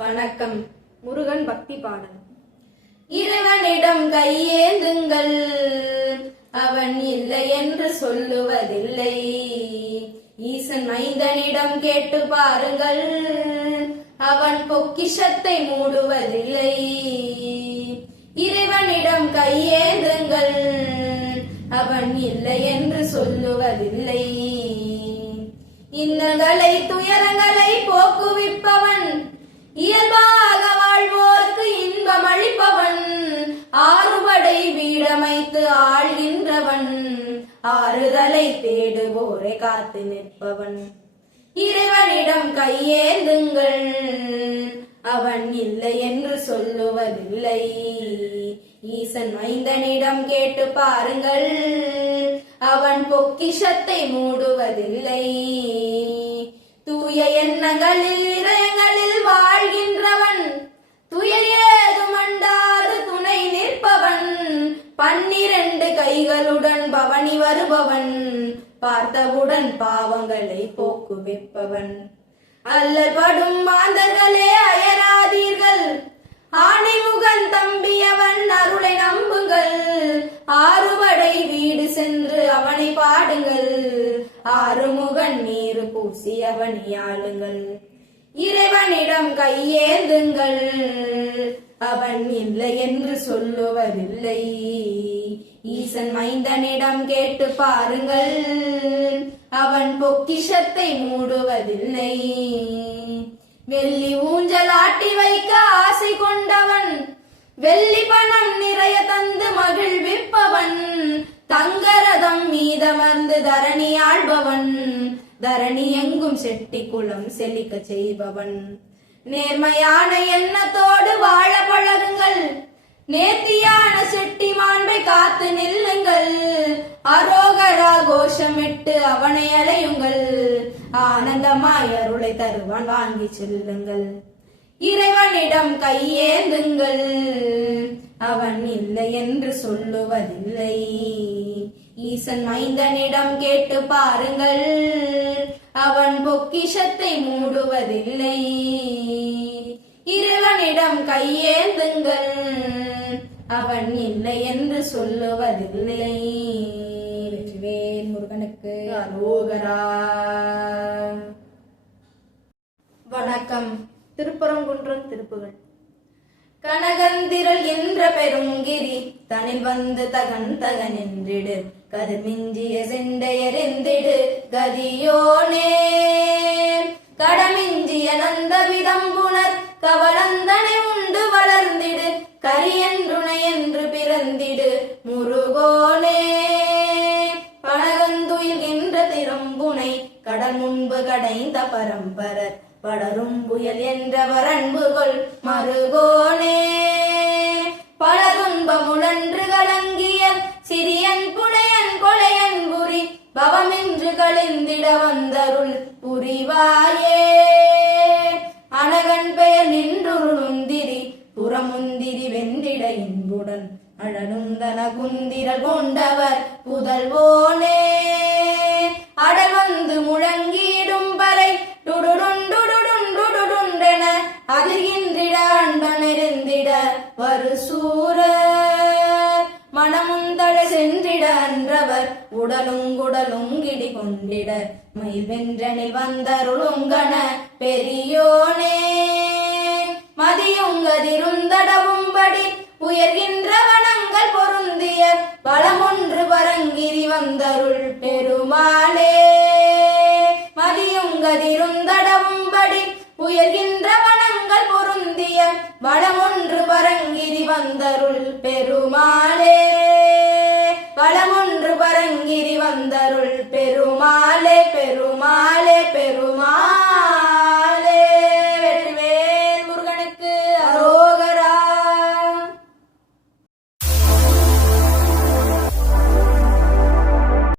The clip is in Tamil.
வணக்கம். முருகன் பக்தி பாடல். இறைவனிடம் கையேந்துங்கள், அவன் இல்லை என்று சொல்லுவதில்லை. ஈசன் மைந்தனிடம் கேட்டு பாருங்கள், அவன் பொக்கிஷத்தை மூடுவதில்லை. இறைவனிடம் கையேந்துங்கள், அவன் இல்லை என்று சொல்லுவதில்லை. இன்னல்களை துயரங்களை போக்குவிப்பவன், இயல்பாக வாழ்வோர்க்கு இன்பம் அளிப்பவன். ஆறுபடை வீடமைத்து ஆள்கின்றவன், ஆறுதலை தேடுவோரை காத்து நிற்பவன். இறைவனிடம் கையேந்துங்கள், அவன் இல்லை என்று சொல்லுவதில்லை. ஈசன் மைந்தனிடம் கேட்டு பாருங்கள், அவன் பொக்கிஷத்தை மூடுவதில்லை. தூய எண்ணங்களில் இதயங்களில் வாழ்கின்றவன், துயர் ஏதும் அண்டாது துணை நிற்பவன். 12 கைகளுடன் பவனி வருபவன், பார்த்தவுடன் பாவங்களை போக்குவிப்பவன். அல்லற்படும் மாந்தர்களே அயராதீர்கள், ஆணிமுகன் தம்பியவன் அருளை நம்புங்கள். ஆறுபடை வீடு சென்று அவனை பாடுங்கள், ஆறுமுகன் நீரு பூசி அவனை ஆளுங்கள். இறைவனிடம் கையேந்துங்கள், அவன் இல்லை என்று சொல்லுவதில்லை. ஈசன் மைந்தனிடம் கேட்டு பாருங்கள், அவன் பொக்கிஷத்தை மூடுவதில்லை. வெள்ளி ஊஞ்சல் ஆட்டி வைக்க ஆசை கொண்டவன், வெள்ளி பணம் நிறைய தந்து மகிழ்விப்பவன். தங்கரதம் மீதமர்ந்து தரணி ஆள்பவன், தரணி எங்கும் செட்டி குளம் செழிக்க செய்பவன். நேர்மையான எண்ணத்தோடு வாழ பழகுங்கள், நேர்த்தியான செட்டி மாண்பை காத்து நில்லுங்கள். அரோகரா கோஷமிட்டு அவனை அலையுங்கள், ஆனந்தமாய் அருளை தருவான் வாங்கி செல்லுங்கள். இறைவனிடம் கையேந்துங்கள், அவன் இல்லை என்று சொல்லுவதில்லை. ஈசன் மைந்தனிடம் கேட்டு பாருங்கள், அவன் பொக்கிஷத்தை மூடுவதில்லை. இறைவனிடம் கையேந்துங்கள், அவன் இல்லை என்று சொல்லுவதில்லை. வெற்றிவேல் முருகனுக்கு அரோகரா. வணக்கம். திருப்பரங்குன்றம் திருப்புகள். கனகந்திரள் என்ற பெருங்கிரி தனில் வந்து தகன் தகன் என்றிடு, கதிர்மிஞ்சிய செண்டையரெந்திடு கதியோனே. கடமிஞ்சிய நந்த விதம்புணர் கவலந்தனை உண்டு வளர்ந்திடு, கரியன்றுணை என்று பிறந்திடு முருகோனே. பனகந்துயில்கின்ற திரும்புனை கடல் முன்பு கடைந்த பரம்பரர், படரும் புயல் என்றவர் அன்புகொள் மருகோனே. பல துன்பமுழன்று கலங்கிய சிறியன் புடையன் கொலையன் புரி, பவமென்று கழிந்திட வந்தருள் புரிவாயே. அனகன் பெயர் நின்றுருந்திரி புறமுந்திரி வெந்திட இன்புடன், அழலுந்தன குந்திரல் கொண்டவர் புதல்வோனே. அடல் வந்து முழங்கிடும் பறை டுடுடுண்டுடுடுண்டுடுண்டென, அதிர்கின்றிட அண்டனெறிந்திட வரு சூர. மனமுந்தழ சென்றிட அன்றவர் உடலுங்குடலுங்கிடி கொண்டிட, மயில் வென்றனில் வந்தருளுங்கன பெரியோனே. மதியுங்கதிருந்தடவும்படி உயர்கின்ற வனங்கள் பொருந்திய, பலமொன்று பரங்கிரி வந்தருள் பெருமாளே. மதியுங்கதிருந்தடவும்படி உயர்கின்ற வனங்கள் பொருந்திய, பலமொன்று பரங்கிரி வந்தருள் பெருமாளே.